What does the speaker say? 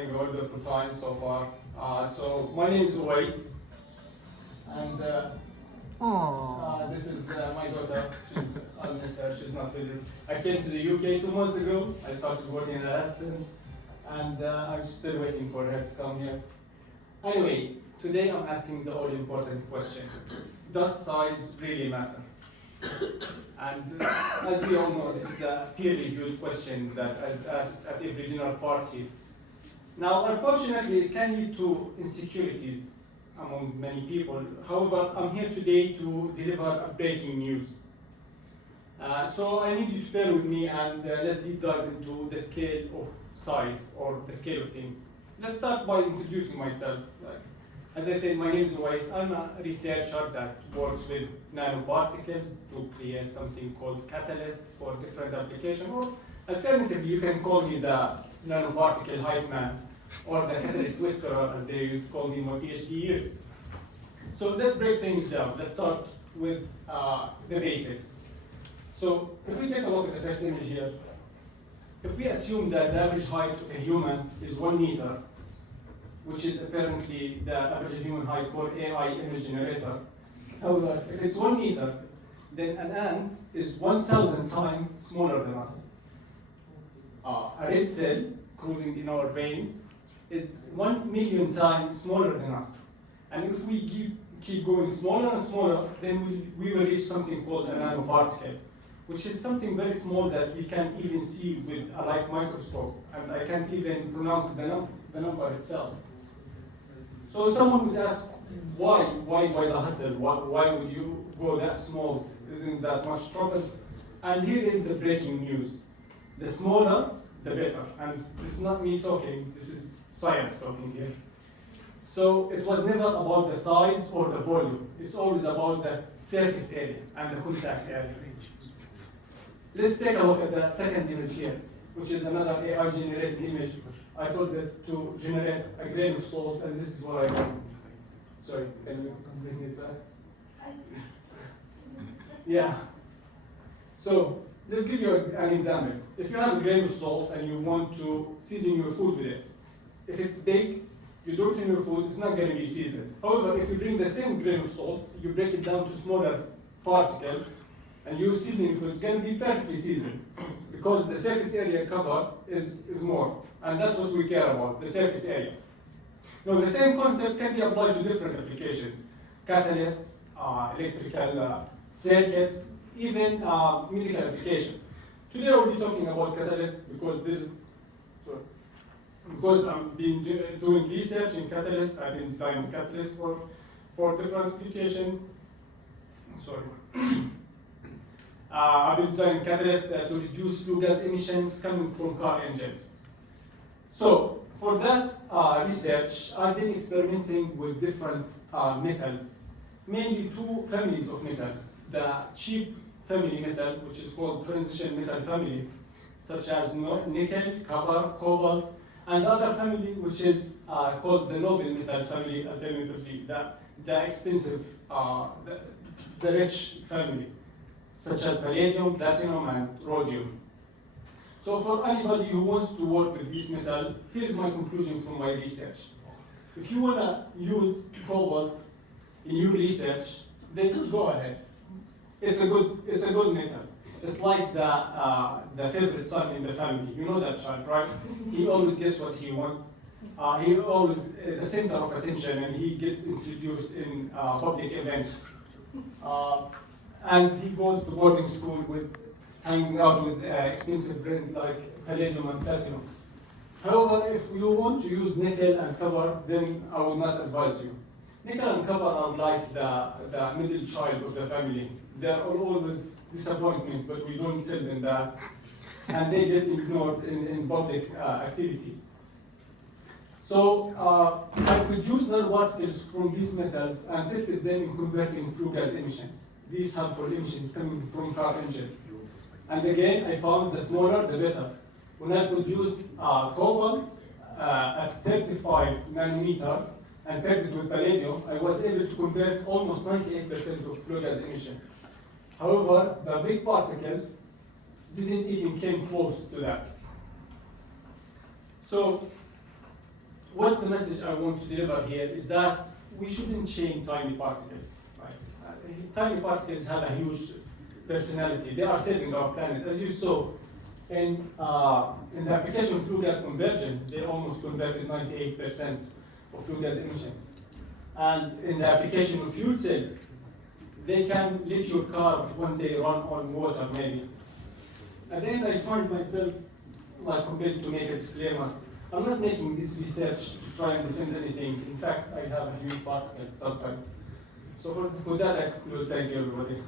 having a wonderful time so far. So my name is Owais, and this is my daughter. I'll miss her. She's not with me. I came to the UK 2 months ago. I started working at Aston, and I'm still waiting for her to come here. Anyway, today I'm asking the all-important question: does size really matter? And as we all know, this is a peer-reviewed question that is asked at every dinner party. Now, unfortunately, it can lead to insecurities among many people. However, I'm here today to deliver a breaking news. So I need you to bear with me, and let's deep dive into the scale of size, or the scale of things. Let's start by introducing myself. As I said, my name is Owais. I'm a researcher that works with nanoparticles to create something called catalyst for different applications. Or alternatively, you can call me the nanoparticle hype man, or the catalyst whisperer, as they used to call me in my PhD years. So let's break things down. Let's start with the basics. So if we take a look at the first image here, if we assume that the average height of a human is 1 meter, which is apparently the average human height for AI image generator. However, if it's 1 meter, then an ant is 1,000 times smaller than us. A red cell cruising in our veins is 1 million times smaller than us. And if we keep going smaller and smaller, then we will reach something called a nanoparticle, which is something very small that we can't even see with a light microscope, and I can't even pronounce the number itself. So someone would ask, why the hustle? Why would you go that small? Isn't that much trouble? And here is the breaking news. The smaller, the better. And this is not me talking, this is science talking here. So it was never about the size or the volume. It's always about the surface area and the contact area. Let's take a look at the second image here, which is another AI-generated image. I told it to generate a grain of salt, and this is what I got. Sorry, can you bring it back? Yeah. So let's give you an example. If you have a grain of salt and you want to season your food with it, if it's big, you do it in your food, it's not going to be seasoned. However, if you bring the same grain of salt, you break it down to smaller particles, and you season your food, it's going to be perfectly seasoned, because the surface area covered is more. And that's what we care about, the surface area. Now, the same concept can be applied to different applications: catalysts, electrical circuits, even medical application. Today, I'll be talking about catalysts because I've been doing research in catalysts. I've been designing catalysts for different applications. I've been designing catalysts to reduce flue gas emissions coming from car engines. So for that research, I've been experimenting with different metals, mainly 2 families of metal. The cheap family metal, which is called transition metal family, such as nickel, copper, cobalt, and the other family, which is called the noble metals family, alternatively, the expensive, the rich family, such as palladium, platinum, and rhodium. So for anybody who wants to work with this metal, here's my conclusion from my research. If you want to use cobalt in your research, then go ahead. It's a good metal. It's like the favorite son in the family. You know that child, right? He always gets what he wants. He always the center of attention, and he gets introduced in public events. And he goes to boarding school with hanging out with expensive brands like palladium and platinum. However, if you want to use nickel and copper, then I would not advise you. Nickel and copper are like the middle child of the family. They are always disappointment, but we don't tell them that. And they get ignored in public activities. So I produced nanoparticles from these metals and tested them in converting flue gas emissions. These harmful emissions coming from car engines. And again, I found the smaller, the better. When I produced cobalt at 35 nanometers and paired it with palladium, I was able to convert almost 98% of flue gas emissions. However, the big particles didn't even came close to that. So what's the message I want to deliver here is that we shouldn't shame tiny particles. Right? Tiny particles have a huge personality. They are saving our planet. As you saw, in the application of flue gas conversion, they almost converted 98% of flue gas emission. And in the application of fuel cells, they can let your car one day run on water, maybe. And then I find myself like compelled to make a disclaimer. I'm not making this research to try and defend anything. In fact, I have a huge particle sometimes. So for that, I conclude. Thank you, everybody.